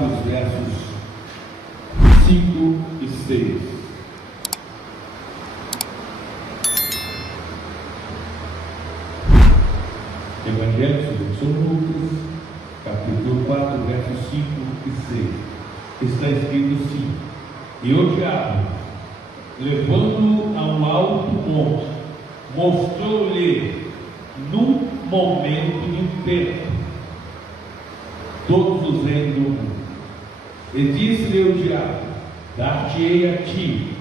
os versos 5 e 6. Evangelho segundo São Lucas, capítulo 4, versos 5 e 6. Está escrito assim: E o diabo, levando-o a um alto monte, mostrou-lhe num momento de tempo todos os reinos do mundo. E disse-lhe o diabo: Dar-te-ei a ti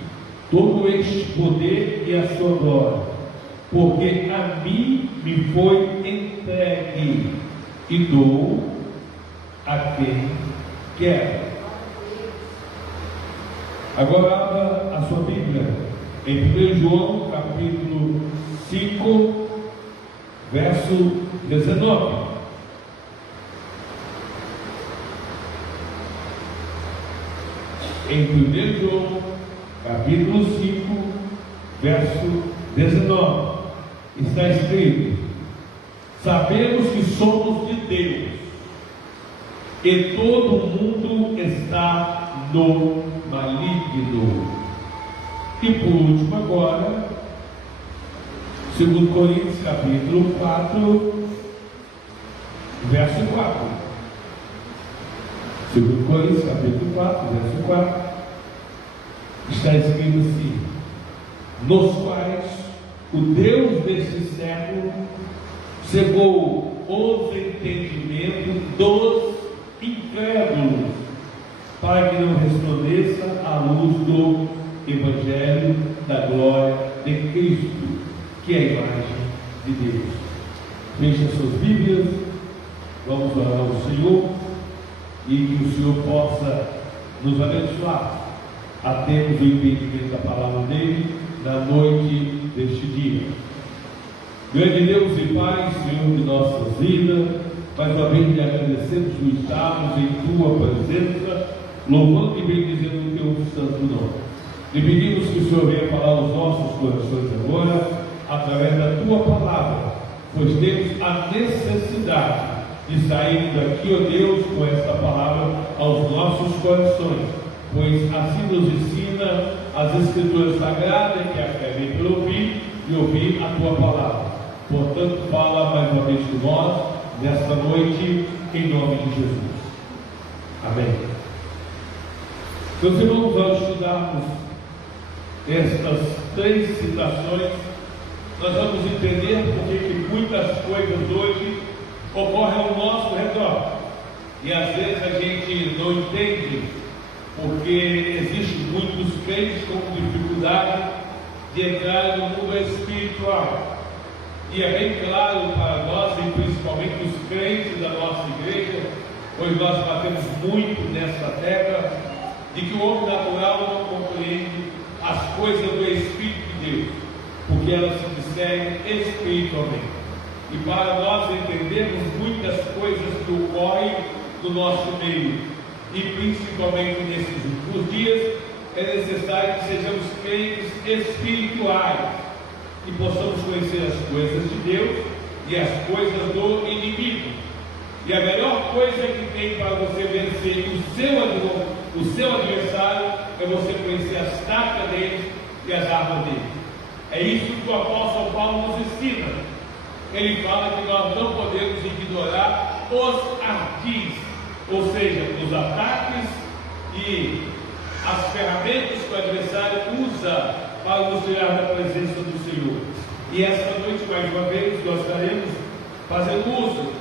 todo este poder e a sua glória, porque a mim me foi entregue, e dou a quem quero. Agora abra a sua Bíblia em 1 João capítulo 5, verso 19. Em 1 João, capítulo 5, verso 19, está escrito: Sabemos que somos de Deus, e todo mundo está no maligno. E por último agora, 2 Coríntios, capítulo 4, verso 4. 2 Coríntios, capítulo 4, verso 4, está escrito assim: Nos quais o Deus deste século cegou os entendimentos dos incrédulos, para que não resplandeça a luz do Evangelho da glória de Cristo, que é a imagem de Deus. Feche as suas Bíblias, vamos orar ao Senhor, e que o Senhor possa nos abençoar a termos o entendimento da palavra dele na noite deste dia. Grande Deus e Pai, Senhor de nossas vidas, mais uma vez lhe agradecemos por estarmos em tua presença, louvando e bendizendo o teu santo nome. Lhe pedimos que o Senhor venha falar aos nossos corações agora, através da tua palavra, pois temos a necessidade de sair daqui, ó Deus, com esta palavra aos nossos corações, pois assim nos ensina as Escrituras Sagradas, que a fé vem pelo ouvir e ouvir a tua palavra. Portanto, fala mais uma vez com nós nesta noite, em nome de Jesus. Amém. Meus irmãos, ao estudarmos estas 3 citações, nós vamos entender porque que muitas coisas hoje ocorrem ao nosso redor, e às vezes a gente não entende, porque existem muitos crentes com dificuldade de entrar no mundo espiritual. E é bem claro para nós, e principalmente os crentes da nossa igreja, pois nós batemos muito nessa tecla, de que o homem natural não compreende as coisas do Espírito de Deus, porque elas se discernem espiritualmente. E para nós entendermos muitas coisas que ocorrem no nosso meio, e principalmente nesses últimos dias, é necessário que sejamos crentes espirituais e possamos conhecer as coisas de Deus e as coisas do inimigo. E a melhor coisa que tem para você vencer o seu adversário é você conhecer as táticas dele e as armas dele. É isso que o apóstolo Paulo nos ensina. Ele fala que nós não podemos ignorar os ardis, ou seja, os ataques e as ferramentas que o adversário usa para nos tirar da presença do Senhor. E esta noite, mais uma vez, nós estaremos fazendo uso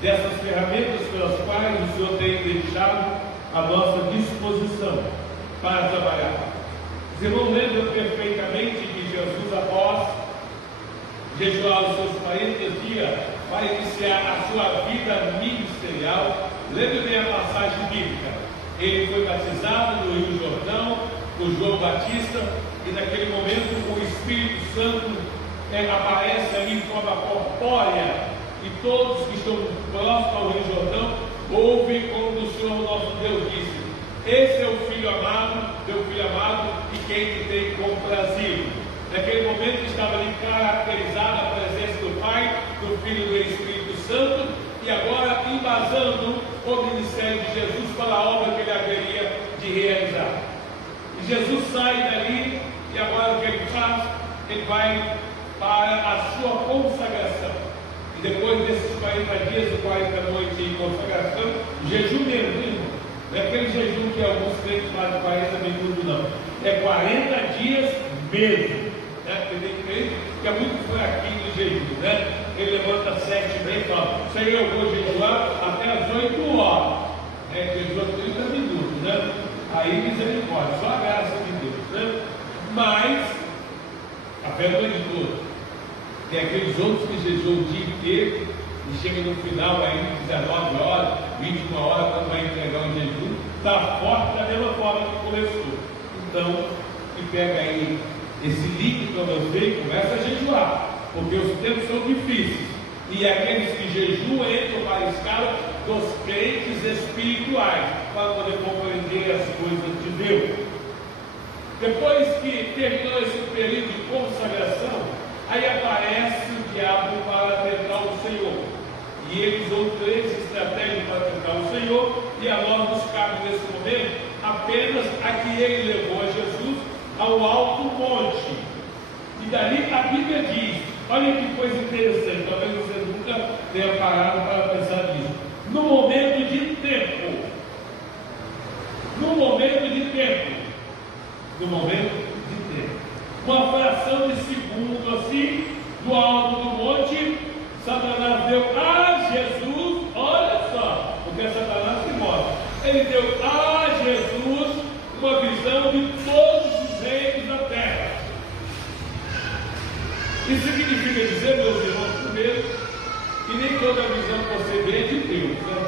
dessas ferramentas pelas quais o Senhor tem deixado à nossa disposição para trabalhar. Os irmãos lembram perfeitamente que Jesus, após jejuar os seus 40 dias para iniciar a sua vida ministerial, lembre bem a passagem bíblica. Ele foi batizado no Rio Jordão por João Batista, e naquele momento o Espírito Santo aparece ali em forma corpórea, e todos que estão próximos ao Rio Jordão ouvem quando o Senhor nosso Deus disse: Esse é o Filho amado, meu Filho amado, e quem te tem comprazido. Naquele momento estava ali caracterizada a presença do Pai, do Filho e do Espírito Santo, e agora embasando o ministério de Jesus pela obra que ele haveria de realizar. E Jesus sai dali, e agora o que ele faz? Ele vai para a sua consagração. E depois desses 40 dias e 40 noites de consagração, jejum mesmo, irmão. Não é aquele jejum que alguns crentes fazem de 40 minutos, não. É 40 dias mesmo. Né? Tem crente que é muito fraquinho no jejum, né? Ele levanta 7h30 e fala: Senhor, eu vou jejuar até as 8 horas. Jejua 30 minutos, né? Aí misericórdia, só a graça de Deus, né? Mas a fé não é de todos. Tem aqueles outros que jejuam o dia inteiro e chega no final aí 19 horas, 21 horas, quando vai entregar o jejum, está forte da mesma forma que começou. Então, que pega aí esse líquido para você e começa a jejuar, porque os tempos são difíceis. E aqueles que jejuam entram para a escala dos crentes espirituais, para poder compreender as coisas de Deus. Depois que terminou esse período de consagração, aí aparece o diabo para tentar o Senhor. E ele usou 3 estratégias para tentar o Senhor, e a nós nos cabe nesse momento apenas a que ele levou a Jesus ao alto monte. E dali a Bíblia diz, olha que coisa interessante, talvez você nunca tenha parado para pensar nisso. No momento de tempo, uma fração de segundo assim, do alto do monte, Satanás deu a Jesus, olha só, porque é Satanás que mostra, ele deu a Jesus uma visão de todos os reinos da terra. Isso significa dizer, meus irmãos, primeiro, que nem toda visão que você vê é de Deus, né?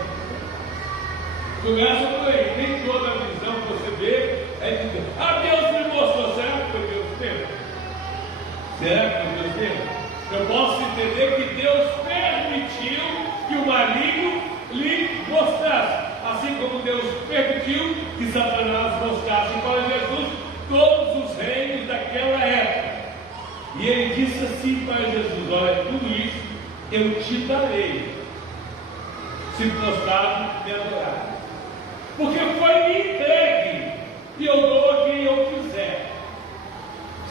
Começa por aí, nem toda visão que você vê é de Deus. Deus me mostrou, será que foi Deus tempo? Será que foi Deus tempo? Eu posso entender que Deus permitiu que o maligno lhe mostrasse, assim como Deus permitiu que Satanás mostrasse para Jesus todos os reinos daquela época. E ele disse assim para Jesus: olha, tudo isso eu te darei, se prostrado me adorar, porque foi me entregue e eu dou a quem eu quiser.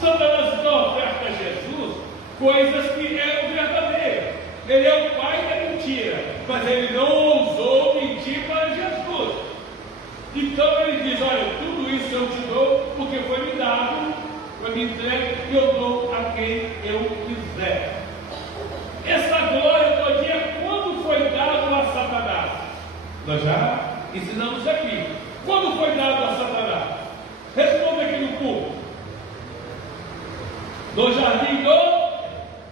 Satanás dá oferta a Jesus coisas que eram verdadeiras. Ele é o pai da mentira, mas ele não ousou mentir para Jesus. Então ele diz: olha, tudo isso eu te dou porque foi me dado, foi me entregue e eu dou a quem eu quiser. Essa glória todinha, quando foi dado a Satanás? Nós já ensinamos aqui. Quando foi dado a Satanás? Responda aqui no público. No jardim do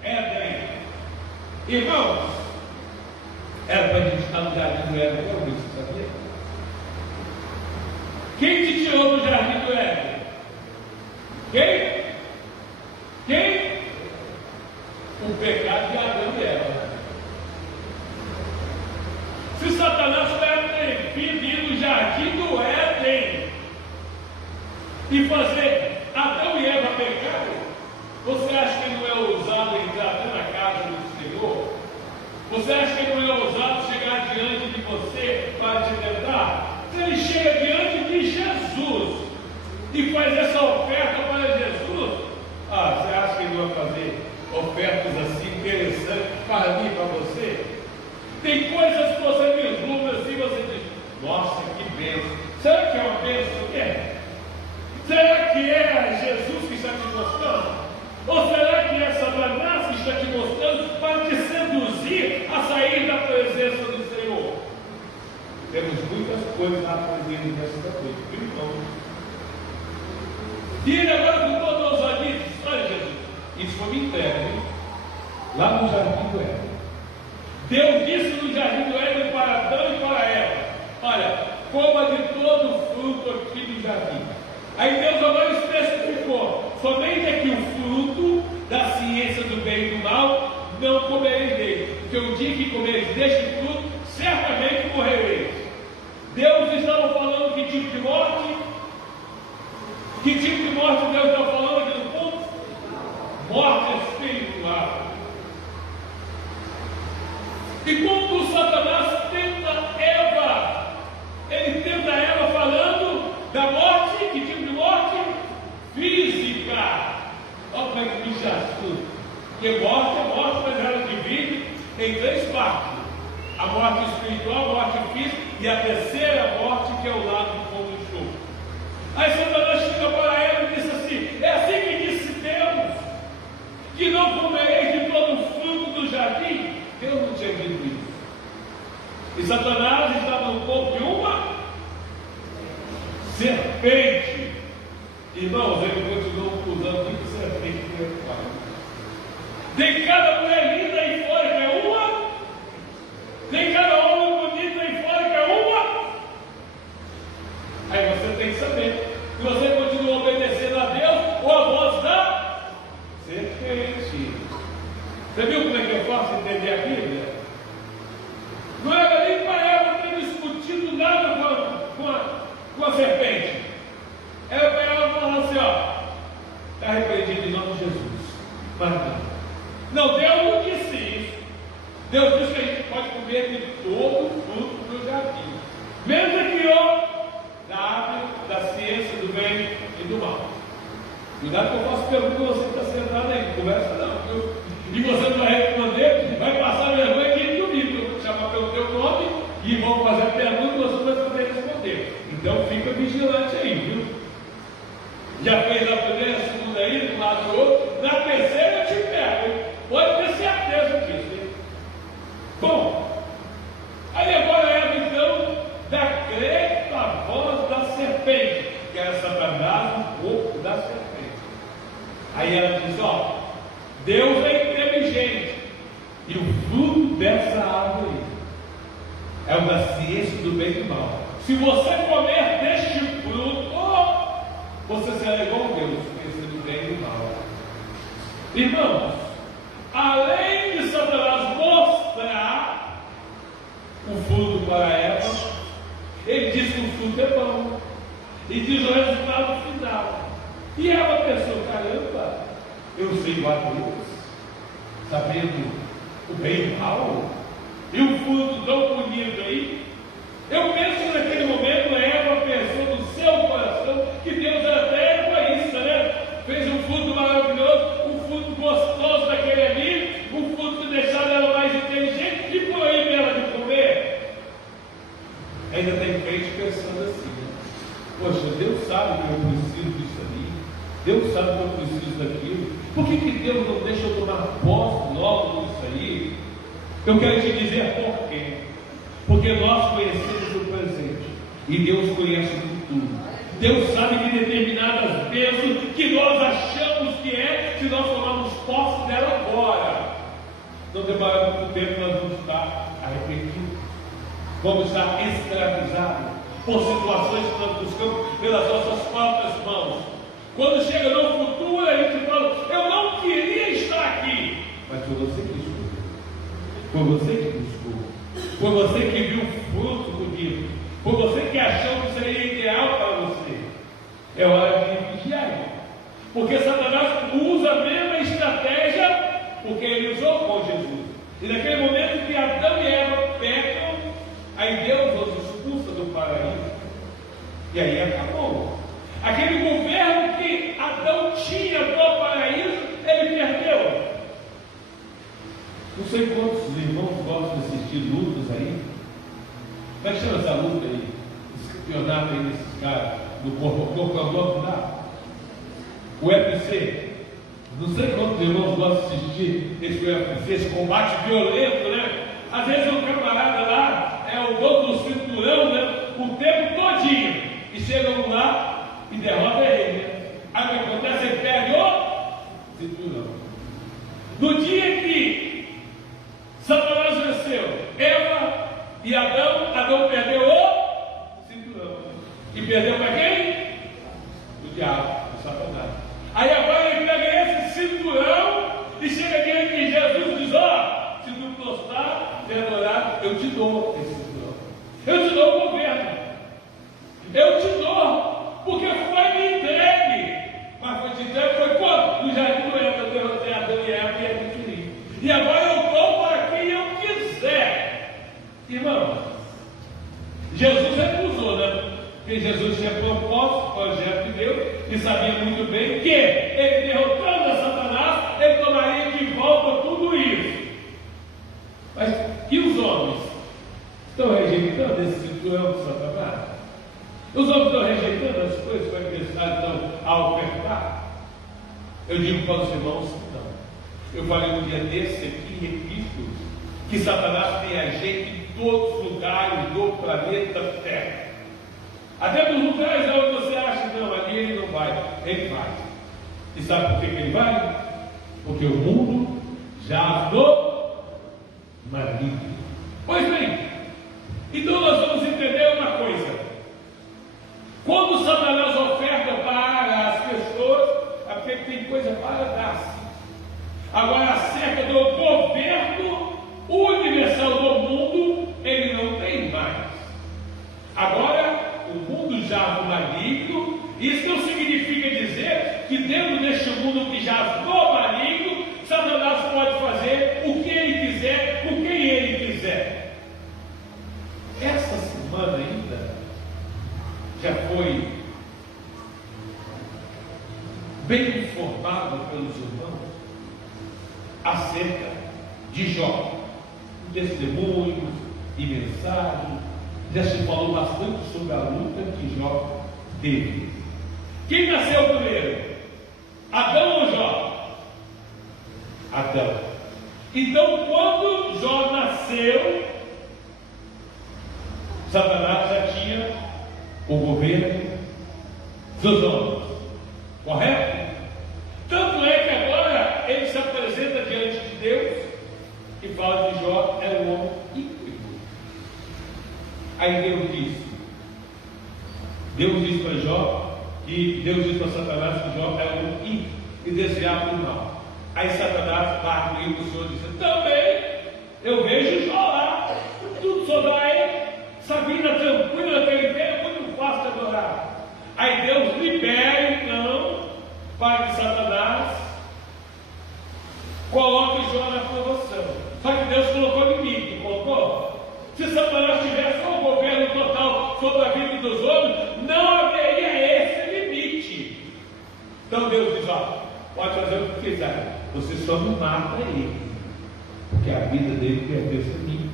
Éden. Irmãos, era para a gente estar no jardim do Éden, você sabia? Quem te tirou do jardim do Éden? Quem? O pecado de Adão e Eva. Se Satanás foi atrevido ir no jardim do Éden e fazer Adão e Eva pecarem, você acha que não é ousado entrar até na casa do Senhor? Você acha que não é ousado chegar diante de você para te tentar? Se ele chega diante de Jesus e faz essa oferta para Jesus, você acha que ele vai fazer ofertas assim interessantes para mim e para você? Tem coisas que você vislumbra assim, você diz: nossa, que bênção. Será que é uma bênção? O que é? Será que é Jesus que está te mostrando? Ou será que é Satanás que está te mostrando para te seduzir a sair da presença do Senhor? Temos muitas coisas a aprender nessa coisa, então. E ele agora com toda a ousadia diz: olha, Jesus, isso foi me entregue lá no jardim do Éden. Deus disse no jardim do Éden para Adão e para Eva: olha, coma de todo o fruto aqui do jardim. Aí Deus agora especificou: somente aqui o fruto da ciência do bem e do mal não comereis dele, porque o dia que comereis deste fruto, certamente morrereis. Deus estava falando que tipo de morte? Que tipo de morte Deus está falando aqui no ponto? Morte espiritual. E quando Satanás tenta Eva, ele tenta Porque morte é morte, mas ela divide em três partes: a morte espiritual, a morte física e a terceira morte, que é o lado do fogo do enxofre. Aí Satanás chega para ela e disse assim: é assim que disse Deus, que não comereis de todo o fruto do jardim. Deus não tinha dito isso. E Satanás estava no corpo de uma serpente. Irmãos, ele continuou usando muito serpente para ele falar. Tem cada mulher linda aí fora que é uma, tem cada homem bonito aí fora que é uma. Aí você tem que saber se você continua obedecendo a Deus ou a voz da serpente. Você viu como é que eu posso entender a Bíblia? Não era nem para ela ter discutido nada com a serpente. Era para ela falar assim: ó, está repreendido em nome de Jesus. Mas não, Deus não disse isso. Deus disse que a gente pode comer de todo o fruto do jardim, mesmo que criou da árvore da ciência do bem e do mal. Cuidado que eu faço pergunta que você está sentado aí, conversa não, viu? E você não vai responder, vai passar vergonha aqui domingo. Eu vou te chamar pelo teu nome e vou fazer a pergunta e você vai poder responder. Então fica vigilante aí, viu? Já fez a primeira, a segunda aí, do lado do outro, na terceira eu te pego, hein? Pode ter certeza disso, hein? Bom, aí agora ela então dá crédito à voz da serpente, que era Satanás no corpo da serpente. Aí ela diz: ó, Deus é inteligente, e o fruto dessa árvore é o da ciência do bem e do mal. Se você comer deste fruto, você será igual a Deus, conhecendo o bem e o mal. Irmãos, além de Satanás mostrar o fruto para Eva, ele diz que o fruto é bom, e diz o resultado final. E Eva pensou: caramba, eu sei igual a Deus, sabendo o bem e o mal, e o fruto tão bonito aí. Eu penso que naquele momento Eva pensou no seu coração que Deus era até egoísta, né? Fez um fruto maravilhoso, um fruto gostoso daquele ali, um fruto que deixava ela mais inteligente e proíbe ela de comer. Ainda tem gente pensando assim, né? Poxa, Deus sabe que eu preciso disso ali, Deus sabe que eu preciso daquilo, por que Deus não deixa eu tomar posse logo disso aí? Eu quero te dizer por quê. Porque nós conhecemos o presente e Deus conhece o futuro. Deus sabe que determinadas bênçãos que nós achamos que é, se nós tomarmos posse dela agora, não demora muito tempo, nós vamos estar arrependidos, vamos estar escravizados por situações que nós buscamos pelas nossas próprias mãos. Quando chega no futuro, a gente fala: eu não queria estar aqui, mas foi você que escolheu, foi você que buscou, foi você que viu o fruto bonito, foi você que achou que seria ideal para você. É hora de vigiar, porque Satanás usa a mesma estratégia porque ele usou com Jesus. E naquele momento que Adão e Eva pecam, aí Deus os expulsa do paraíso, e aí acabou. Aquele governo que Adão tinha do paraíso, ele perdeu. Não sei quantos irmãos gostam de assistir lutas aí. Como é que chama essa luta aí? Esse campeonato aí desses caras, do corpo lá? O UFC. Não sei quantos irmãos gostam de assistir esse UFC, esse combate violento, né? Às vezes um camarada lá é o dono do cinturão, né? O tempo todinho. E chegam lá e derrota ele, né? Aí o que acontece? Ele perde o cinturão. No dia que Satanás venceu Eva e Adão perdeu o cinturão. E perdeu para quem? O diabo, o Satanás. Aí agora ele pega esse cinturão e chega diante de Jesus e diz: ó, se tu gostar de adorar, eu te dou esse cinturão. Eu te dou o governo. Eu te dou, porque foi me entregue. Mas foi te entregue, foi quando? No jardim do Éden, eu derrotei Adão e Eva e a gente. E agora eu dou para quem eu quiser. Irmão, Jesus recusou, né? Porque Jesus tinha proposto o projeto de Deus e sabia muito bem que ele derrotando a Satanás, ele tomaria de volta tudo isso. Mas e os homens? Estão rejeitando esse cinturão de Satanás? Os homens estão rejeitando as coisas que a igreja estão a ofertar? Eu digo para os irmãos, não. Eu falei um dia desse aqui, repito, que Satanás tem agente em todos os lugares do planeta Terra. Até nos lugares onde você acha, não, ali ele não vai. Ele vai. E sabe por que ele vai? Porque o mundo já no maligno. Pois bem, então nós vamos entender uma coisa. Quando Satanás oferta para as pessoas, é porque ele tem coisa para dar. Agora, acerca do governo universal do mundo, ele não tem mais. Agora, o mundo jaz no maligno. Isso não significa dizer que dentro deste mundo que jaz no maligno, Satanás pode fazer o que ele quiser, com quem ele quiser. Essa semana ainda já foi bem informado pelos irmãos acerca de Jó, testemunhos e mensagens. Já se falou bastante sobre a luta que Jó teve. Quem nasceu primeiro? Adão ou Jó? Adão. Então, quando Jó nasceu, Satanás já tinha o governo dos homens. Correto? Tanto é que agora ele se apresenta diante de Deus e fala que Jó era um homem íntegro. Aí Deus disse para Jó, que Deus disse para Satanás que Jó era um homem íntegro e desviava do mal. Aí Satanás parte para o Senhor e diz: também eu vejo Jó lá, tudo sobre ele, essa vida tranquila que ele tem, é muito fácil de adorar. Aí Deus libera então para que Satanás coloque Jó na provação. Só que Deus colocou limite, não colocou? Se Satanás tivesse o governo total sobre a vida dos homens, não haveria esse limite. Então Deus diz: ó, pode fazer o que quiser, você só não mata ele, porque a vida dele pertence a mim,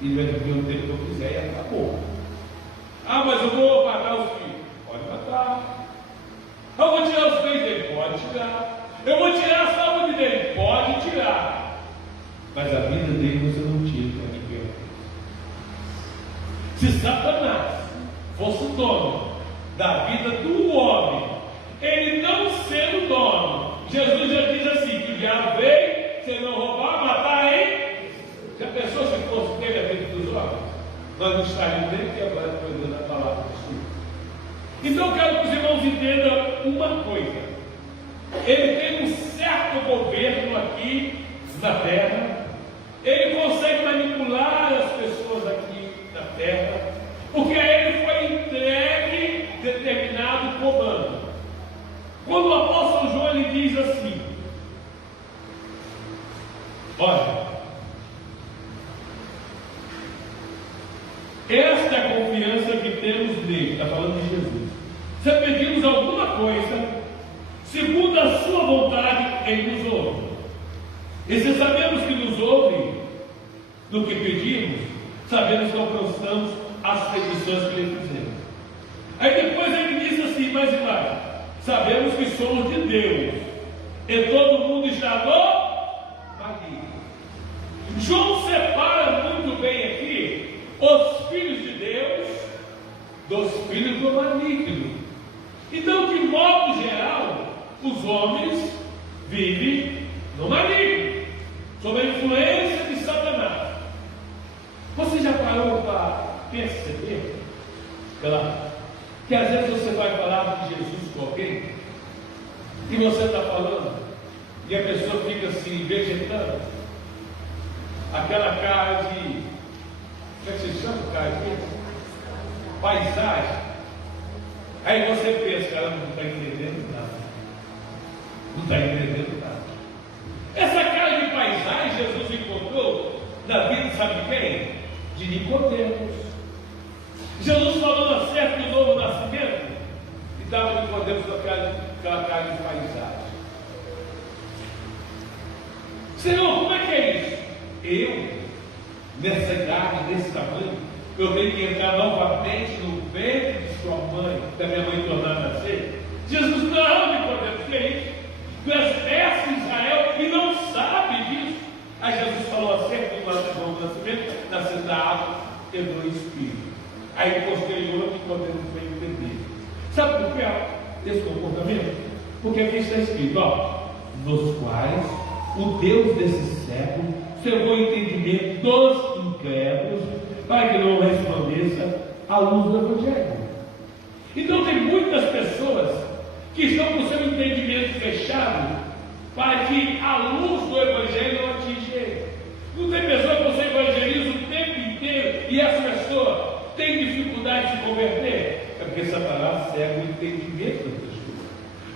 e ele vai viver o tempo que eu quiser e acabou. Ah, mas eu vou matar os filhos. Pode matar. Eu vou tirar os bens dele. Pode tirar. Eu vou tirar a saúde dele. Pode tirar. Mas a vida dele você não tira para ninguém. Se Satanás fosse o dono da vida do homem, ele não sendo dono, Jesus já diz assim: que o diabo veio, se não roubar, matar, hein? Já pensou se fosse dele a vida dos homens? Nós não estaríamos nem quebrando coisa da palavra do Senhor. Então eu quero que os irmãos entendam uma coisa. Ele tem um certo governo aqui na terra. Ele consegue manipular as pessoas aqui na terra, porque a ele foi entregue determinado comando. Quando o apóstolo João ele diz assim: olha, esta é a confiança que temos nele. Está falando de Jesus. Se pedimos alguma coisa segundo a sua vontade, ele nos ouve. E se sabemos que nos ouve no que pedimos, sabemos que alcançamos as petições que lhe fizemos. Aí depois ele diz assim, mais e mais: sabemos que somos de Deus, e todo mundo está no maligno. João separa muito bem aqui os filhos de Deus dos filhos do maligno. Então, de modo geral, os homens vivem no maligno, sob a influência de Satanás. Você já parou para perceber que às vezes você vai falar de Jesus com alguém e você está falando e a pessoa fica assim vegetando, aquela cara de, como é que você chama o cara aqui? Paisagem. Aí você pensa: cara, não está entendendo nada, não está entendendo nada. Essa cara de paisagem Jesus encontrou na vida, sabe de quem? De Nicodemos. Jesus falou acerca do novo nascimento e estava Nicodemos com aquela cara de paisagem. Você que é isso? Eu, nessa idade, nesse tamanho, eu tenho que entrar novamente no ventre de sua mãe, da minha mãe tornar a nascer? Jesus, não, Nicodemo, que é isso? Tu és mestre de Israel e não sabe disso. Aí Jesus falou acerca do nascimento, nascendo da água e do Espírito. Aí posterior, Nicodemo foi entender. Sabe por que esse comportamento? Porque aqui está escrito, ó, nos quais o Deus desse século cegou o entendimento dos incrédulos, para que não resplandeça a luz do Evangelho. Então tem muitas pessoas que estão com o seu entendimento fechado, para que a luz do Evangelho não atinja ele. Não tem pessoa que você evangeliza o tempo inteiro e essa pessoa tem dificuldade de se converter? É porque Satanás cega o entendimento das pessoas.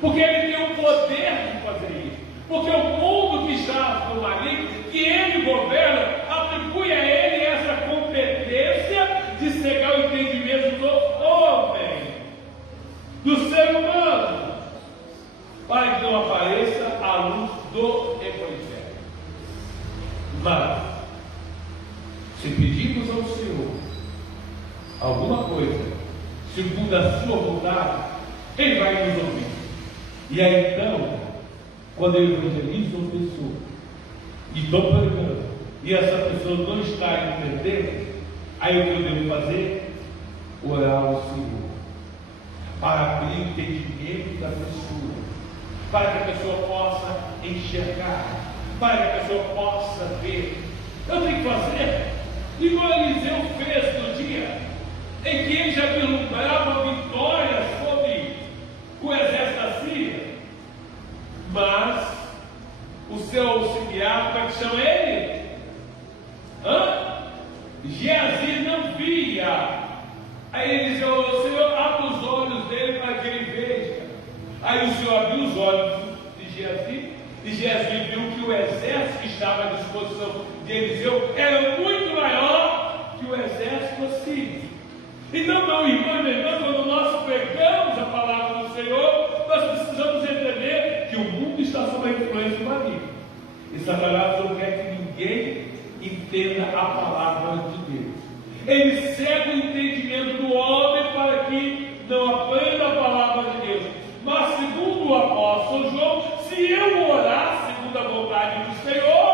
Porque ele tem o poder de fazer isso. Porque o mundo que está no maligno, que ele governa, atribui a ele essa competência de cegar o entendimento do homem, do ser humano, para que não apareça a luz do Evangelho. Mas, se pedirmos ao Senhor alguma coisa, segundo a sua vontade, Ele vai nos ouvir. E aí então, quando eu evangelizo uma pessoa e estou pregando, e essa pessoa não está entendendo, aí o que eu devo fazer? Orar ao Senhor, para abrir o entendimento da pessoa, para que a pessoa possa enxergar, para que a pessoa possa ver. Eu tenho que fazer igual Eliseu fez no dia em que ele já vislumbrava vitória sobre o exército da Síria, mas o seu auxiliar, como é que chama ele? Geazi não via. Aí ele disse: o Senhor, abre os olhos dele para que ele veja. Aí o Senhor abriu os olhos de Geazi, e Geazi viu que o exército que estava à disposição de Eliseu era muito maior que o exército assírio. Então, meu irmão e minha irmã, quando nós pregamos a palavra do Senhor, nós precisamos entender que o mundo está sob a influência do maligno. E Satanás não quer que ninguém entenda a palavra de Deus. Ele cega o entendimento do homem para que não aprenda a palavra de Deus. Mas, segundo o apóstolo João, se eu orar segundo a vontade do Senhor,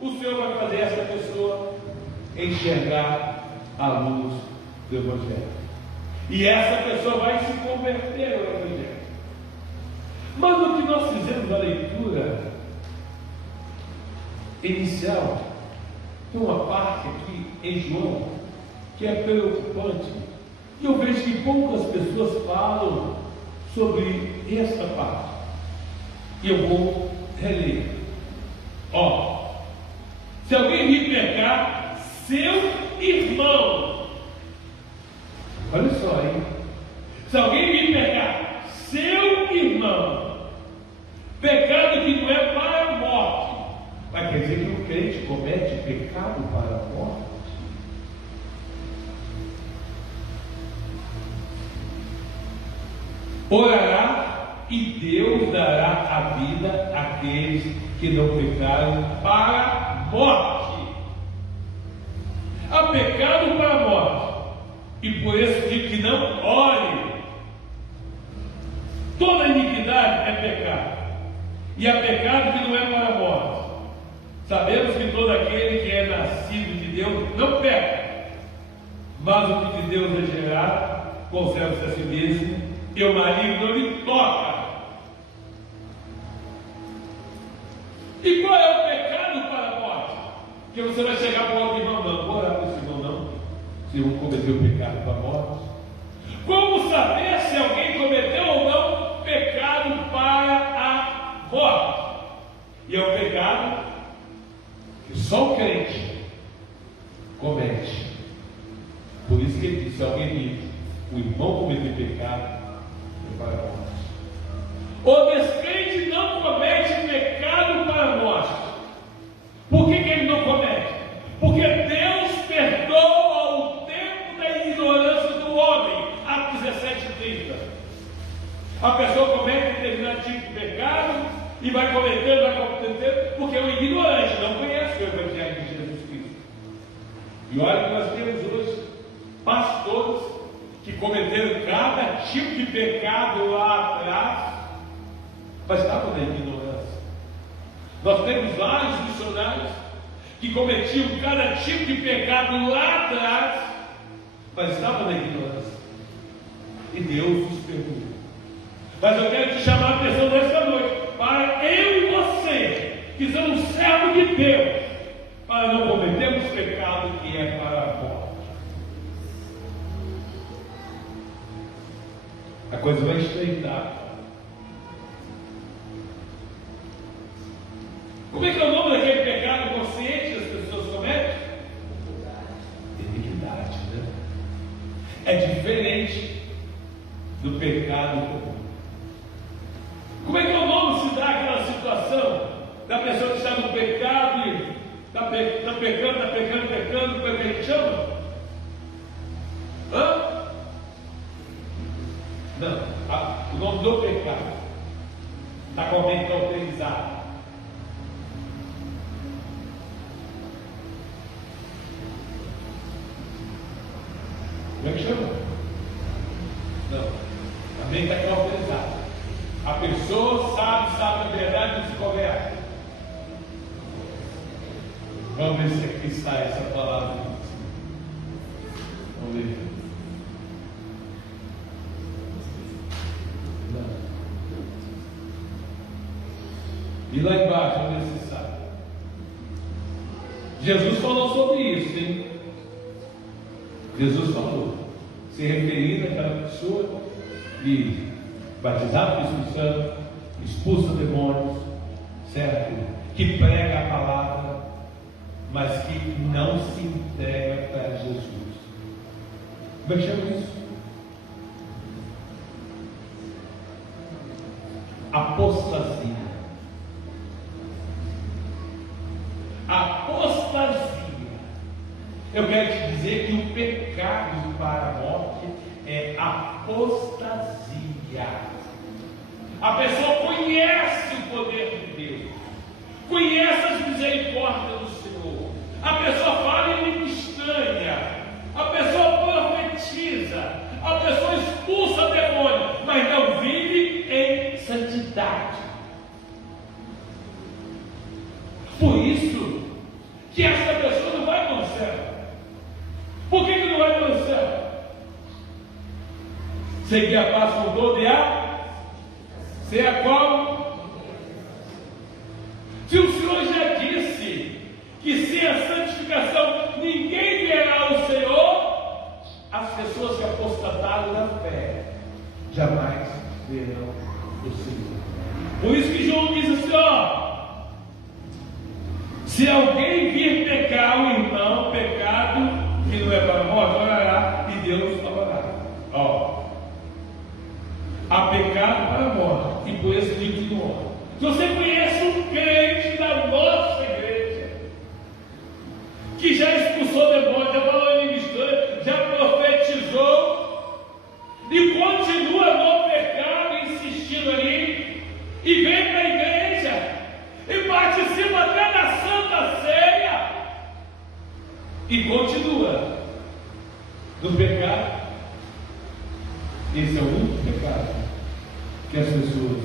o Senhor vai fazer essa pessoa enxergar a luz do Evangelho. E essa pessoa vai se converter ao Evangelho. Mas o que nós fizemos na leitura inicial, tem uma parte aqui em João que é preocupante. E eu vejo que poucas pessoas falam sobre esta parte. E eu vou reler. Ó, se alguém vir pecar seu irmão, olha só, hein? Se alguém vir pecar seu irmão, pecado que não é para a morte, mas quer dizer que o crente comete pecado para a morte? Orará e Deus dará a vida àqueles que não pecaram para a morte. Há pecado para a morte, e por isso digo que não ore. Toda iniquidade é pecado, e há pecado que não é para a morte. Sabemos que todo aquele que é nascido de Deus não peca, mas o que de Deus é gerado conserva-se a si mesmo, e o maligno não lhe toca. E qual é o pecado para a morte? Que você vai chegar para o outro irmão, não vou orar para esse irmão, não, se um cometeu pecado para a morte. Como saber se alguém cometeu ou não pecado para a morte? E é um pecado que só o crente comete. Por isso que ele disse: se alguém diz, o irmão cometeu pecado, é para a morte. O descrente não comete pecado para a morte. Por que ele não comete? Porque Deus perdoa o tempo da ignorância do homem. Atos 17:30. A pessoa comete determinado tipo de pecado, e vai cometendo, porque o ignorante não conhece o Evangelho de Jesus Cristo. E olha que nós temos hoje pastores que cometeram cada tipo de pecado lá atrás, mas estavam na ignorância. Nós temos vários missionários que cometiam cada tipo de pecado lá atrás, mas estavam na ignorância. E Deus os perdoou. Mas eu quero te chamar a atenção nesta noite, para eu e você, que somos servos de Deus, para não cometermos pecado que é para a morte. A coisa vai estreitar. Como é que é o nome daquele pecado consciente que as pessoas cometem? Iniquidade, né? É diferente do pecado comum. Como é que é o nome se dá aquela situação da pessoa que está no pecado e está pecando, como é que a gente chama? Hã? Não, o nome do pecado está com a mente autorizada. Como é que chama? Não, a mente está autorizada. A pessoa sabe a verdade, não se converte. Vamos ver se aqui sai essa palavra. Vamos ver. Não. E lá embaixo, vamos ver se sai. Jesus falou sobre isso, hein? Jesus falou, se referindo àquela pessoa que batizado com o Espírito Santo, expulsa demônios, certo? Que prega a palavra, mas que não se entrega para Jesus. Como é que chama isso? Apostasia. Apostasia. Eu quero te dizer que o pecado para a morte é apostasia. A pessoa conhece o poder de Deus, conhece as misericórdias do Senhor, a pessoa fala em língua estranha, a pessoa profetiza, a pessoa expulsa demônio, mas não vive em santidade. Por isso que essa pessoa não vai para o céu. Por que não vai para o céu? Seguir a paz com todo e a ser a qual? Se o Senhor já disse que sem a santificação ninguém verá o Senhor, as pessoas que apostataram da fé jamais verão o Senhor. Por isso que João diz assim, ó: se alguém vir pecar o irmão, pecado que não é para a morte, orará e Deus falará. Ó, há pecado para a morte, e por esse livro do homem. Se você conhece um crente da nossa igreja que já expulsou demônio, já falou em língua estranha, já profetizou e continua no pecado, insistindo ali, e vem para a igreja e participa até da Santa Ceia e continua no pecado, esse é o único pecado que as pessoas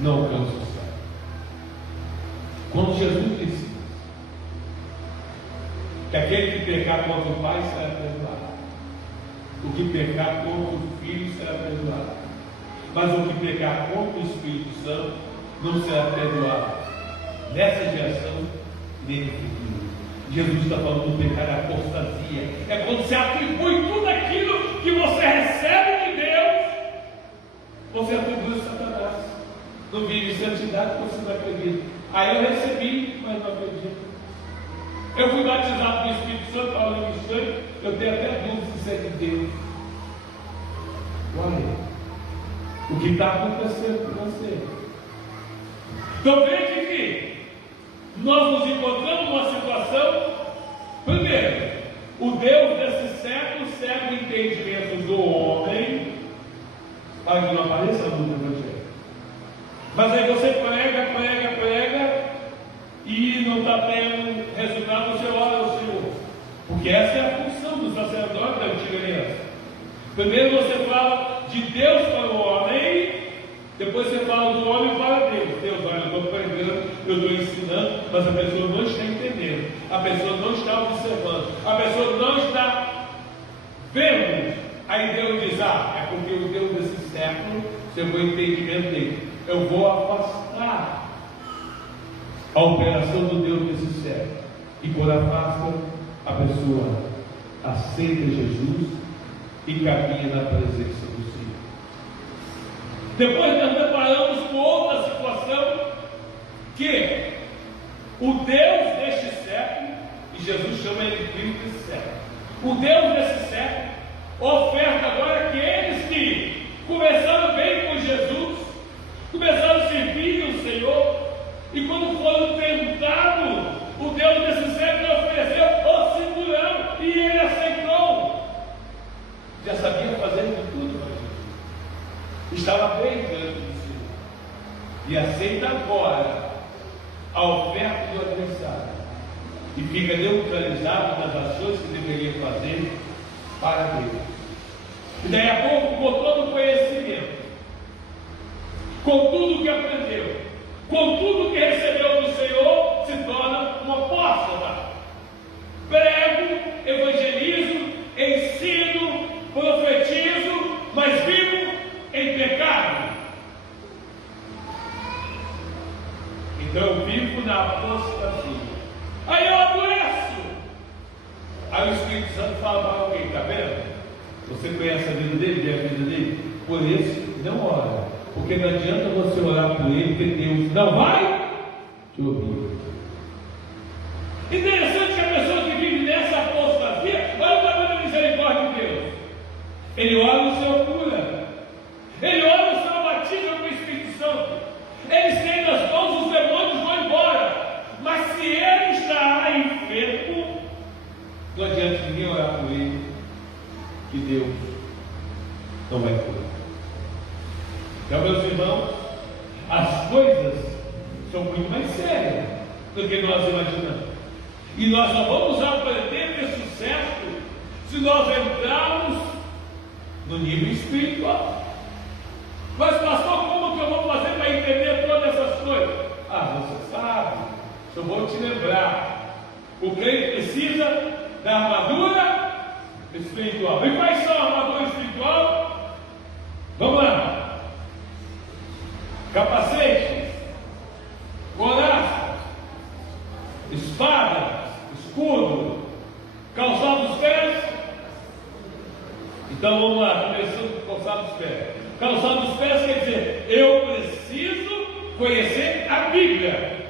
não alcançam o céu. Quando Jesus disse que aquele que pecar contra o Pai será perdoado, o que pecar contra o Filho será perdoado, mas o que pecar contra o Espírito Santo não será perdoado nessa geração nem no futuro. Jesus está falando do pecado, a apostasia. É quando você atribui tudo aquilo que você recebe de Deus, você atribui a Satanás. Não vive santidade porque você não acredita. Aí eu recebi, mas não acredito. Eu fui batizado no Espírito Santo, falando em estranho, eu tenho até dúvidas se isso é de Deus. Olha o que está acontecendo com você. Então veja que nós nos encontramos numa situação, primeiro, o Deus desse século cega o entendimento do homem, para que não apareça a luz do Evangelho. Mas aí você prega e não está tendo resultado, você ora ao Senhor. Porque essa é a função do sacerdote da antiga aliança. Primeiro você fala de Deus para o homem, depois você fala do homem para Deus. Deus, olha, eu estou pregando, eu estou ensinando, mas a pessoa não está entendendo, a pessoa não está observando, a pessoa não está vendo. Aí Deus diz, é porque o Deus desse século, chegou o entendimento dele. Eu vou afastar a operação do Deus desse século. E quando afasta, a pessoa aceita Jesus e caminha na presença do Senhor. Depois nós deparamos com outra situação, que o Deus deste século, e Jesus chama ele de Filho desse século, o Deus desse século oferta agora que eles que começaram bem com Jesus, começaram a servir o Senhor, e quando foram tentados, o Deus desse século ofereceu o cinturão e ele aceitou. Já sabia fazer de tudo, mas estava bem diante do Senhor, e aceita agora a oferta do adversário, e fica neutralizado nas ações que deveria fazer para Deus. E daí a pouco, com todo o conhecimento, com tudo que aprendeu, com tudo que recebeu do Senhor, se torna uma apóstata. Prego, evangelizo, ensino, profetizo, mas vivo em pecado. Então eu vivo na apostasia. Aí eu adoeço. Aí o Espírito Santo fala para alguém, está vendo? Você conhece a vida dele, vê a vida dele? Por isso, não ora. Porque não adianta você orar por ele, porque Deus não vai te ouvir. Interessante que a pessoa que vive nessa apostasia, olha o tamanho da misericórdia de Deus. Ele ora, o Senhor cura. Ele ora, o Senhor batiza com o Espírito Santo. Ele estende as mãos, os demônios vão embora. Mas se ele está enfermo, não adianta ninguém orar por ele, que Deus não vai curar. Então, meus irmãos, as coisas são muito mais sérias do que nós imaginamos. E nós só vamos aprender ter sucesso se nós entrarmos no nível espiritual. Mas, pastor, como que eu vou fazer para entender todas essas coisas? Você sabe, só vou te lembrar. O crente precisa da armadura espiritual. E quais são a armadura espiritual? Vamos lá. Capacete, couraça, espada, escudo, calçado dos pés. Então vamos lá, começando com calçado dos pés. Calçado dos pés quer dizer, eu preciso conhecer a Bíblia.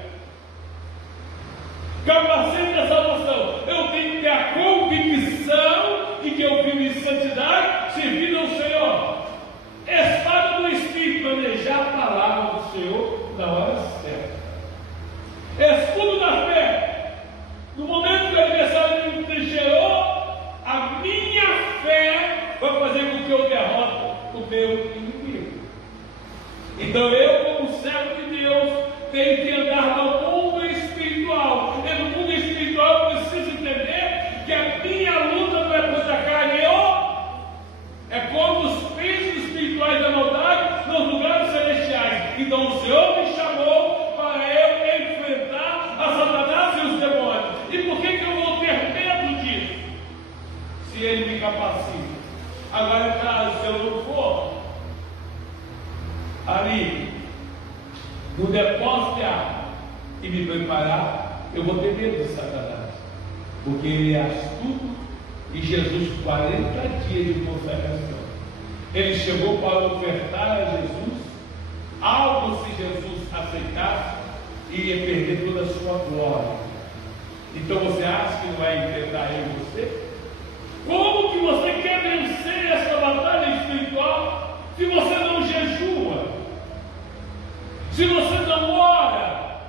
Capacete da salvação, eu tenho que ter a convicção de que eu vivo em santidade, servindo ao Senhor. Espada do Espírito, manejar a palavra do Senhor na hora certa. Escudo da fé, no momento que o adversário me trincheirou, a minha fé vai fazer com que eu derrote o meu inimigo. Então eu, como servo de Deus, tenho que andar no mundo espiritual. E no mundo espiritual eu preciso entender que a minha luta não é contra a carne, é contra os espíritos espirituais da maldade nos lugares celestiais. Então o Senhor me chamou para eu enfrentar a Satanás e os demônios. E por que eu vou ter medo disso? Se ele me capacita. Agora, caso eu não for ali no depósito de água e me preparar, eu vou ter medo de Satanás, porque ele é astuto. E Jesus, 40 dias de consagração, ele chegou para ofertar a Jesus algo. Se Jesus aceitasse, ia perder toda a sua glória. Então você acha que não vai enfrentar eu e você? Como que você quer vencer essa batalha espiritual se você não jejua, se você não ora,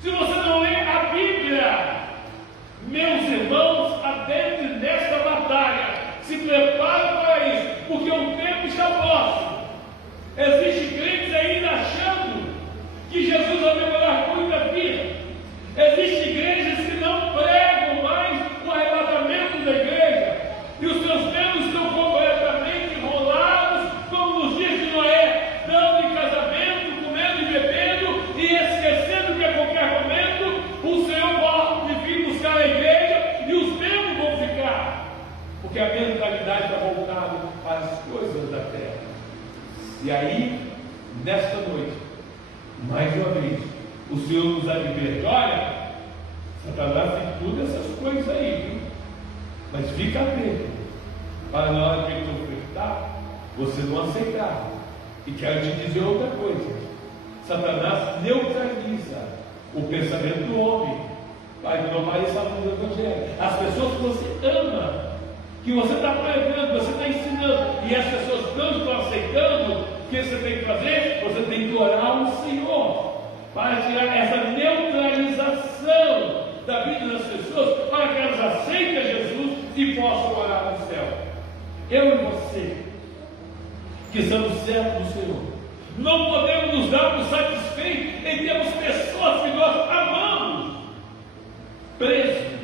se você não lê a Bíblia? Meus irmãos, adentre nesta batalha, se prepare para isso, porque o tempo está próximo. Existem crentes ainda achando E aí, nesta noite, mais uma vez, o Senhor nos adverte: olha, Satanás tem tudo essas coisas aí, viu? Mas fica atento, para na hora que ele te ofertar, você não aceitar. E quero te dizer outra coisa: Satanás neutraliza o pensamento do homem, para que não pareça no Evangelho. As pessoas que você ama, que você está pregando, você está ensinando, e as pessoas não estão aceitando, o que você tem que fazer? Você tem que orar ao Senhor, para tirar essa neutralização da vida das pessoas, para que elas aceitem Jesus e possam morar no céu. Eu e você, que somos servos do Senhor, não podemos nos dar por satisfeitos em termos pessoas que nós amamos presos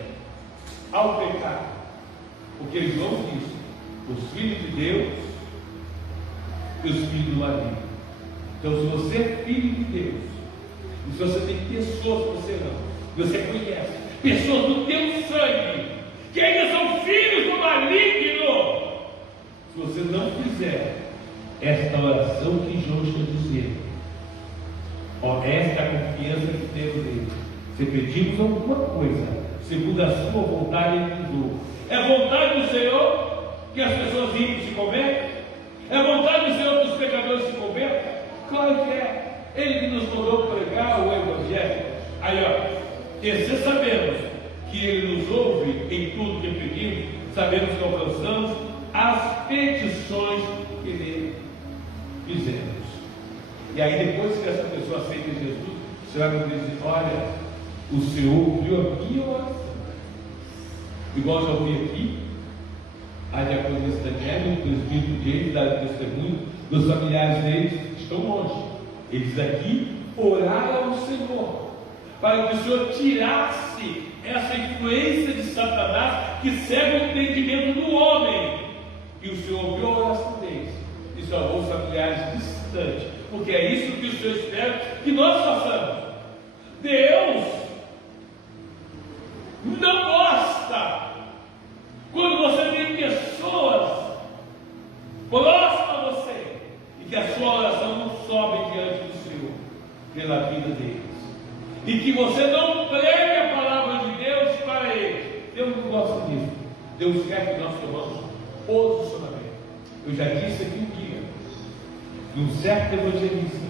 ao pecado, porque João disse: os filhos de Deus e os filhos do maligno. Então, se você é filho de Deus, e se você tem pessoas que você ama, você conhece, pessoas do teu sangue, que ainda são filhos do maligno, se você não fizer esta oração que João está dizendo, esta é a confiança que temos nele. Se pedimos alguma coisa segundo a sua vontade, ele nos ouve. É vontade do Senhor que as pessoas ricas se convertam? É vontade do Senhor que os pecadores se convertam? Claro que é. Ele que nos mandou pregar o Evangelho. Aí, se sabemos que ele nos ouve em tudo que pedimos, sabemos que alcançamos as petições que lhe fizemos. E aí, depois que essa pessoa aceita Jesus, você vai poder dizer: olha, o Senhor ouviu a minha oração. Igual já ouvi aqui, a diaconisa Daniela, o presbítero deles, dá testemunho, dos familiares deles estão longe. Eles aqui oraram ao Senhor, para que o Senhor tirasse essa influência de Satanás que cega o entendimento do homem. E o Senhor ouviu a oração deles e salvou os familiares distantes, porque é isso que o Senhor espera que nós façamos. Deus não gosta quando você tem pessoas próximas a você e que a sua oração não sobe diante do Senhor pela vida deles, e que você não pregue a palavra de Deus para eles. Deus não gosta disso. Deus quer que nós tomamos posicionamento. Eu já disse aqui um dia que um certo evangelista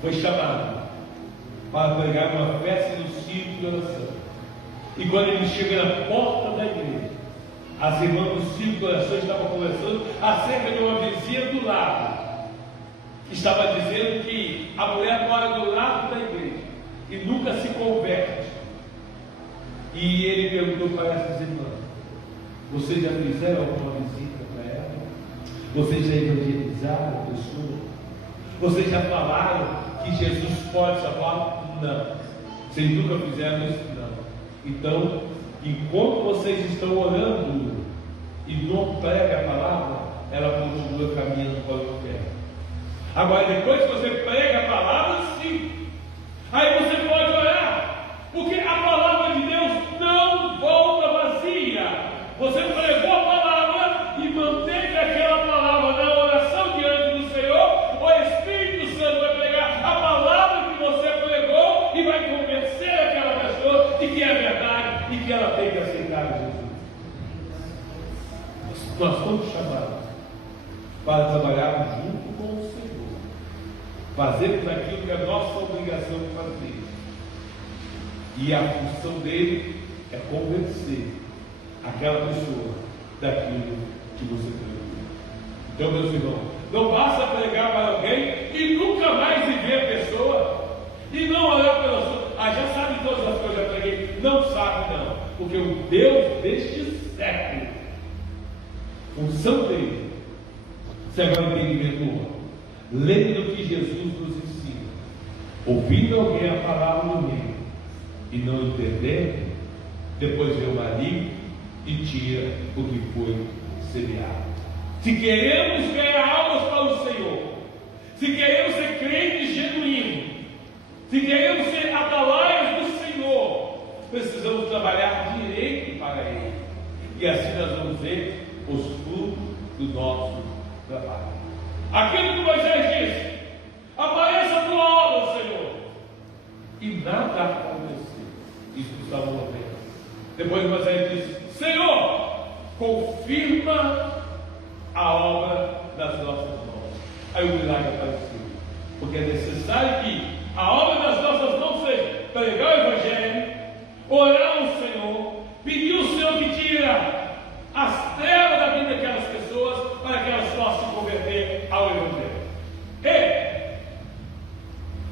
foi chamado para pregar uma festa no círculo de oração. E quando ele chega na porta da igreja, as irmãs do círculo de oração estavam conversando acerca de uma vizinha do lado, que estava dizendo que a mulher mora do lado da igreja e nunca se converte. E ele perguntou para essas irmãs: vocês já fizeram alguma visita para ela? Vocês já evangelizaram a pessoa? Vocês já falaram que Jesus pode salvar? Não. Vocês nunca fizeram isso? Não. Então, enquanto vocês estão orando e não pregam a palavra, ela continua caminhando para o inferno. Agora, depois que você prega a palavra, sim, aí você pode orar, porque a palavra de Deus não volta vazia. Você pregou a palavra e manteve aquela palavra na oração diante do Senhor. O Espírito Santo vai pregar a palavra que você pregou e vai convencer aquela pessoa de que é verdade e que ela tem que aceitar Jesus. Nós somos chamados para trabalhar junto com o Senhor, fazermos aquilo que é nossa obrigação de fazer, e a função dele é convencer aquela pessoa daquilo que você pregou. Então, meus irmãos, não basta pregar para alguém e nunca mais ver a pessoa e não olhar pela sua. Já sabe todas as coisas que eu preguei. Não sabe, não, porque o Deus deste século, função dele, você vai entendimento, lendo o que Jesus nos ensina, ouvindo alguém a palavra do reino e não entendendo, depois vem o maligno e tira o que foi semeado. Se queremos ganhar almas para o Senhor, se queremos ser crentes genuínos, se queremos ser atalaias do Senhor, precisamos trabalhar direito para Ele, e assim nós vamos ver os frutos do nosso trabalho. Aquilo que Moisés disse: apareça a tua obra, Senhor. E nada aconteceu. Isso que Salomão fez. Depois Moisés disse: Senhor, confirma a obra das nossas mãos. Aí o milagre apareceu. Porque é necessário que a obra das nossas mãos seja pregar o Evangelho, orar ao Senhor, pedir ao Senhor que tira as trevas da vida daquelas pessoas, para que elas possam se converter ao Evangelho. E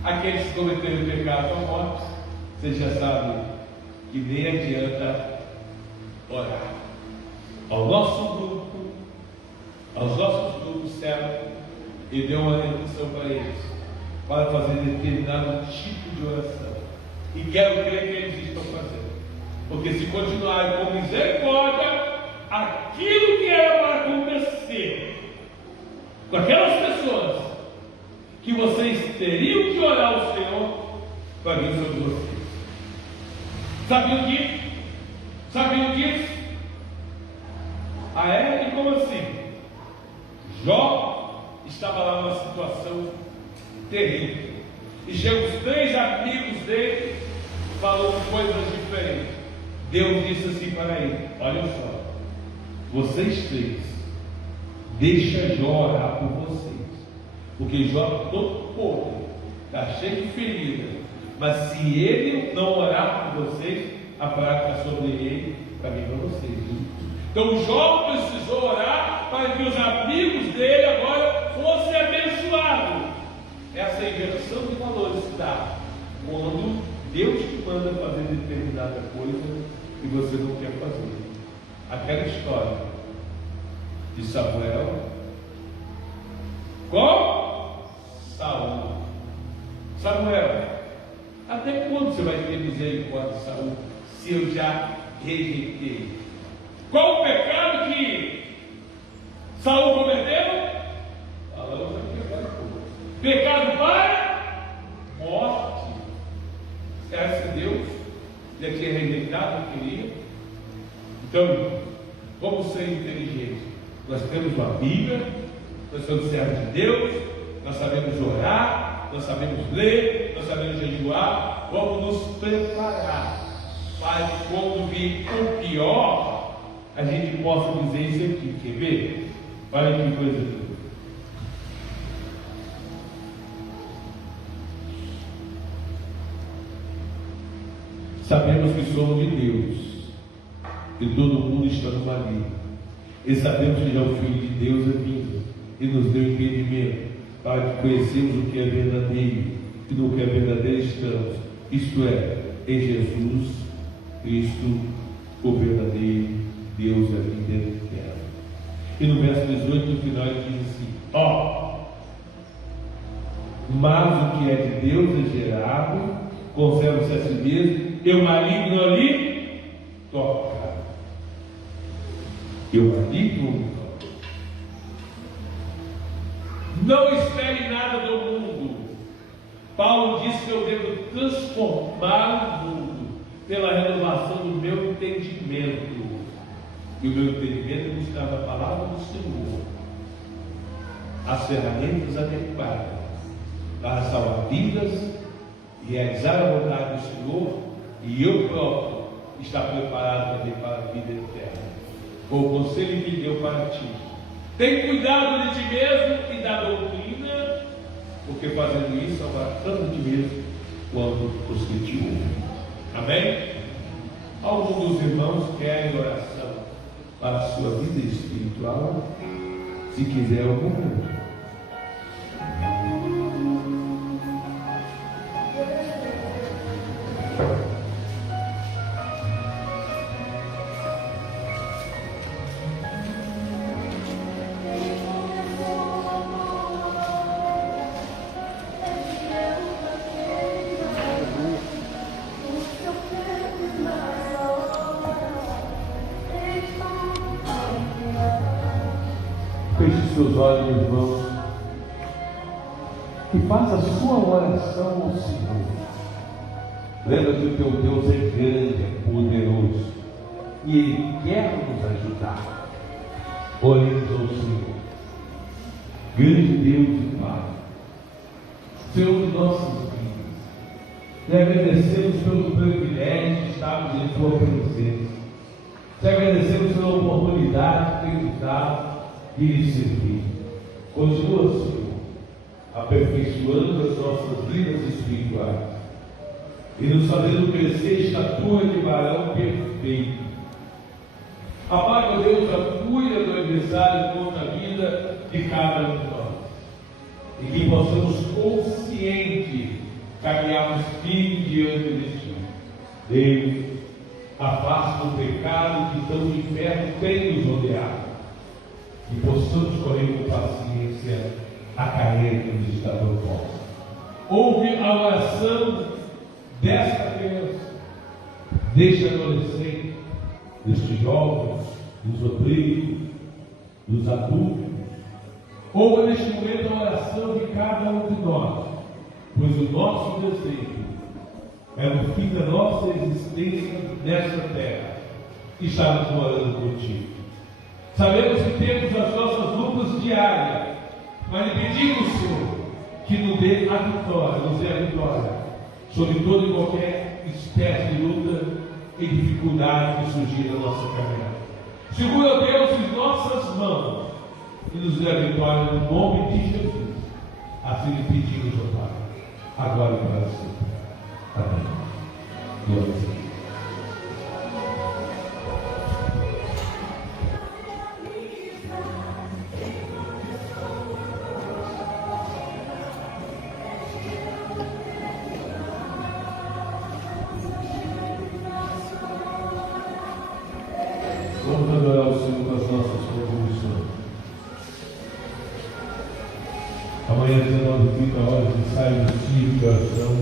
aqueles que cometeram pecado à morte, você já sabe que nem adianta orar. Ao nosso grupo, aos nossos grupos servos, e deu uma orientação para eles, para fazer determinado tipo de oração. E quero crer que eles estão fazendo. Porque se continuarem com misericórdia, aquilo que era para acontecer com aquelas pessoas que vocês teriam que orar ao Senhor, para vir sobre vocês. Sabiam disso? Sabiam disso? E como assim? Jó estava lá numa situação terrível. E chegam os 3 amigos dele, falando coisas diferentes. Deus disse assim para ele: olha só, vocês 3, deixa Jó orar por vocês. Porque Jó todo podre, está cheio de ferida. Mas se ele não orar por vocês, a praga está sobre ele para vir para vocês. Então Jó precisou orar para que os amigos dele agora fossem abençoados. Essa inversão de valores se dá quando Deus te manda fazer determinada coisa e você não quer fazer. Aquela história de Samuel com Saul. Samuel, até quando você vai ter misericórdia de Saul, se eu já rejeitei? Qual o pecado que Saul cometeu? Falamos aqui agora. Pecado para morte. Se Deus já tinha rejeitado, não queria. Então, vamos ser inteligentes. Nós temos uma Bíblia, nós somos servos de Deus, nós sabemos orar, nós sabemos ler, nós sabemos jejuar. Vamos nos preparar para que quando vir o pior, a gente possa dizer isso aqui. Quer ver? Olha que coisa linda. Sabemos que somos de Deus e todo mundo está no maligno. E sabemos que já o Filho de Deus é vindo e nos deu entendimento para que conhecemos o que é verdadeiro e no que é verdadeiro estamos. Isto é, em Jesus Cristo, o verdadeiro Deus é a vida eterna. E no verso 18, no final, ele diz assim: mas o que é de Deus é gerado, conserva-se a si mesmo, e o maligno ali toca. E o maligno toca. Não espere nada do mundo. Paulo disse que eu devo transformar o mundo pela renovação do meu entendimento. E o meu entendimento está na palavra do Senhor. As ferramentas adequadas para salvar vidas, realizar a vontade do Senhor, e eu próprio estar preparado também para a vida eterna. O conselho que deu para ti: tem cuidado de ti mesmo e da doutrina, porque fazendo isso salvará tanto de ti mesmo quanto os que te ouvem. Amém? Alguns dos irmãos querem oração para a sua vida espiritual? Se quiser, eu vou. Feche seus olhos, irmãos, e faça a sua oração ao Senhor. Lembra que o teu Deus é grande, é poderoso, e Ele quer nos ajudar. Oremos ao Senhor. grande Deus e Pai, Senhor de nossas vidas, te agradecemos pelo privilégio de estarmos em Tua presença, te agradecemos pela oportunidade que tem nos dado de lhe servir. Continua, Senhor, aperfeiçoando as nossas vidas espirituais e nos fazendo crescer estatura de varão perfeito. Amado meu Deus, cuida do aniversário contra a vida de cada um de nós, e que possamos consciente caminharmos firme diante de Ti. Deus, afasta o pecado que tão de inferno tem nos rodeado, e possamos correr com paciência a carreira que nos está proposta. Ouve a oração desta criança, deste adolescente, destes jovens, dos obreiros, dos adultos. Ouve neste momento a oração de cada um de nós, pois o nosso desejo é no fim da nossa existência nesta terra estarmos morando contigo. Sabemos que temos as nossas lutas diárias, mas lhe pedimos, Senhor, que nos dê a vitória, nos dê a vitória sobre toda e qualquer espécie de luta e dificuldade que surgir na nossa caminhada. Segura, Deus, em nossas mãos e nos dê a vitória no nome de Jesus. Assim lhe pedimos, ó Pai, agora e para sempre. Amém. Glória a Deus. Vamos adorar o Senhor com as nossas contribuições. Amanhã, 19h30, ensaio do Ciro de oração,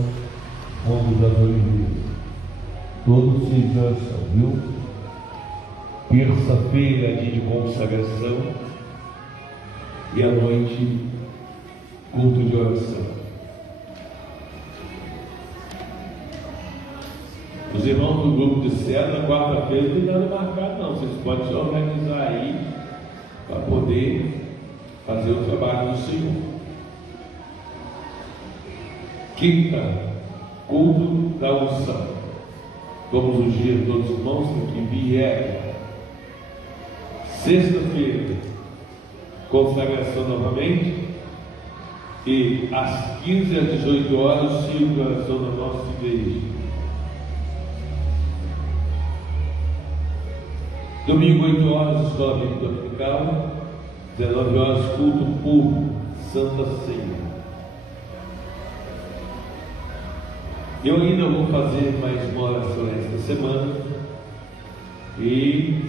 onde os adores todos se de oração, viu? Terça-feira, dia de consagração, e à noite, culto de oração. Os irmãos do grupo de célula, quarta-feira, não tem nada marcado não. Vocês podem se organizar aí para poder fazer o trabalho do Senhor. Quinta, culto da unção. Vamos ungir todos os irmãos que vieram. Sexta-feira, consagração novamente. E às 15 às 18 horas, ciclo de oração da nossa igreja. Domingo, 8 horas, escola bíblica dominical. 19 horas, culto público, Santa Ceia. Eu ainda vou fazer mais uma oração esta semana. E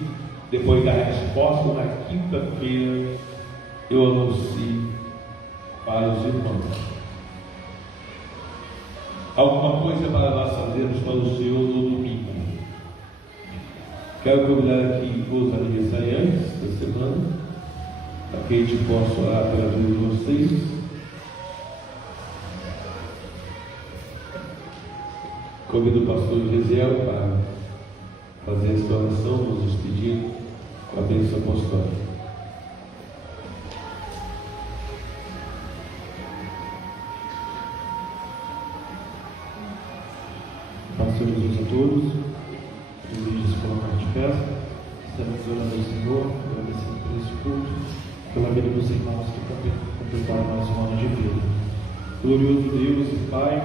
depois da resposta, na quinta-feira, eu anuncio para os irmãos. Alguma coisa para nós fazermos para o Senhor no domingo. Quero convidar aqui os aniversariantes da semana, para que a gente possa orar pela vida de vocês. Convido o pastor Gesiel para fazer esta oração, nos despedindo com a bênção apostólica. Pastor Jesus a todos. Desejo se colocar de pé. Estamos orando ao Senhor, agradecendo por esse culto, pela vida dos irmãos que completaram mais um ano de vida. Glorioso Deus e Pai,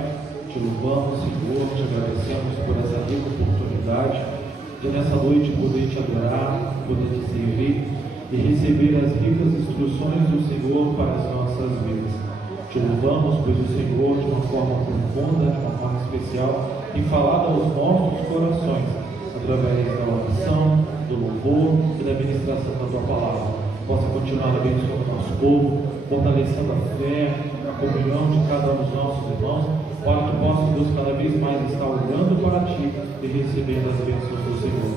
te louvamos, Senhor, te agradecemos por essa rica oportunidade de nessa noite poder te adorar, poder te servir e receber as ricas instruções do Senhor para as nossas vidas. Te louvamos, pois o Senhor, de uma forma profunda, de uma forma especial, tem falado aos nossos corações, através da oração, do louvor e da ministração da Tua Palavra. Possa continuar abençoando o nosso povo, fortalecendo a fé, a comunhão de cada um dos nossos irmãos, para que possa, Deus, cada vez mais estar olhando para Ti e recebendo as bênçãos do Senhor.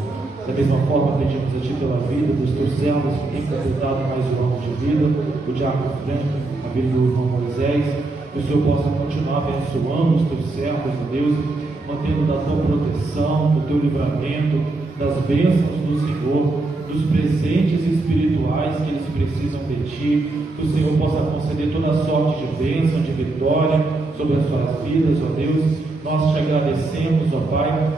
Da mesma forma, pedimos a Ti pela vida dos Teus servos que têm completado mais um ano de vida, o diácono Franco, a vida do irmão Moisés, que o Senhor possa continuar abençoando os Teus servos, Deus, mantendo da Tua proteção, do Teu livramento, das bênçãos do Senhor, dos presentes espirituais que eles precisam de Ti, que o Senhor possa conceder toda sorte de bênção, de vitória sobre as suas vidas, ó Deus. Nós te agradecemos, ó Pai,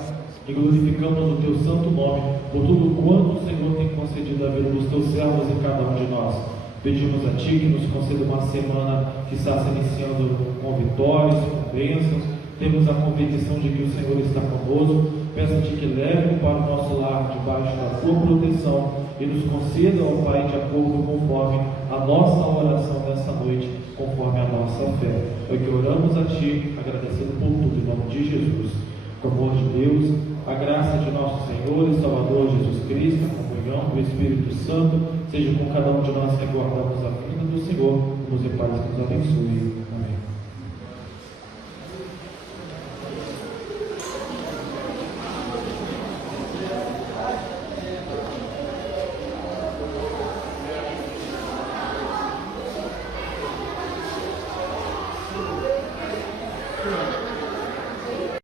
e glorificamos o Teu santo nome por tudo quanto o Senhor tem concedido a vida dos Teus servos e cada um de nós. Pedimos a Ti que nos conceda uma semana que está se iniciando com vitórias, com bênçãos. Temos a convicção de que o Senhor está conosco. Peço-te que leve para o nosso lar debaixo da Tua proteção e nos conceda, ó Pai, de acordo conforme a nossa oração nesta noite, conforme a nossa fé. É que oramos a Ti, agradecendo por tudo, em nome de Jesus. Com o amor de Deus, a graça de nosso Senhor e Salvador Jesus Cristo, a comunhão do Espírito Santo, seja com cada um de nós que aguardamos a vinda do Senhor, nos e paz que nos abençoe. Amém.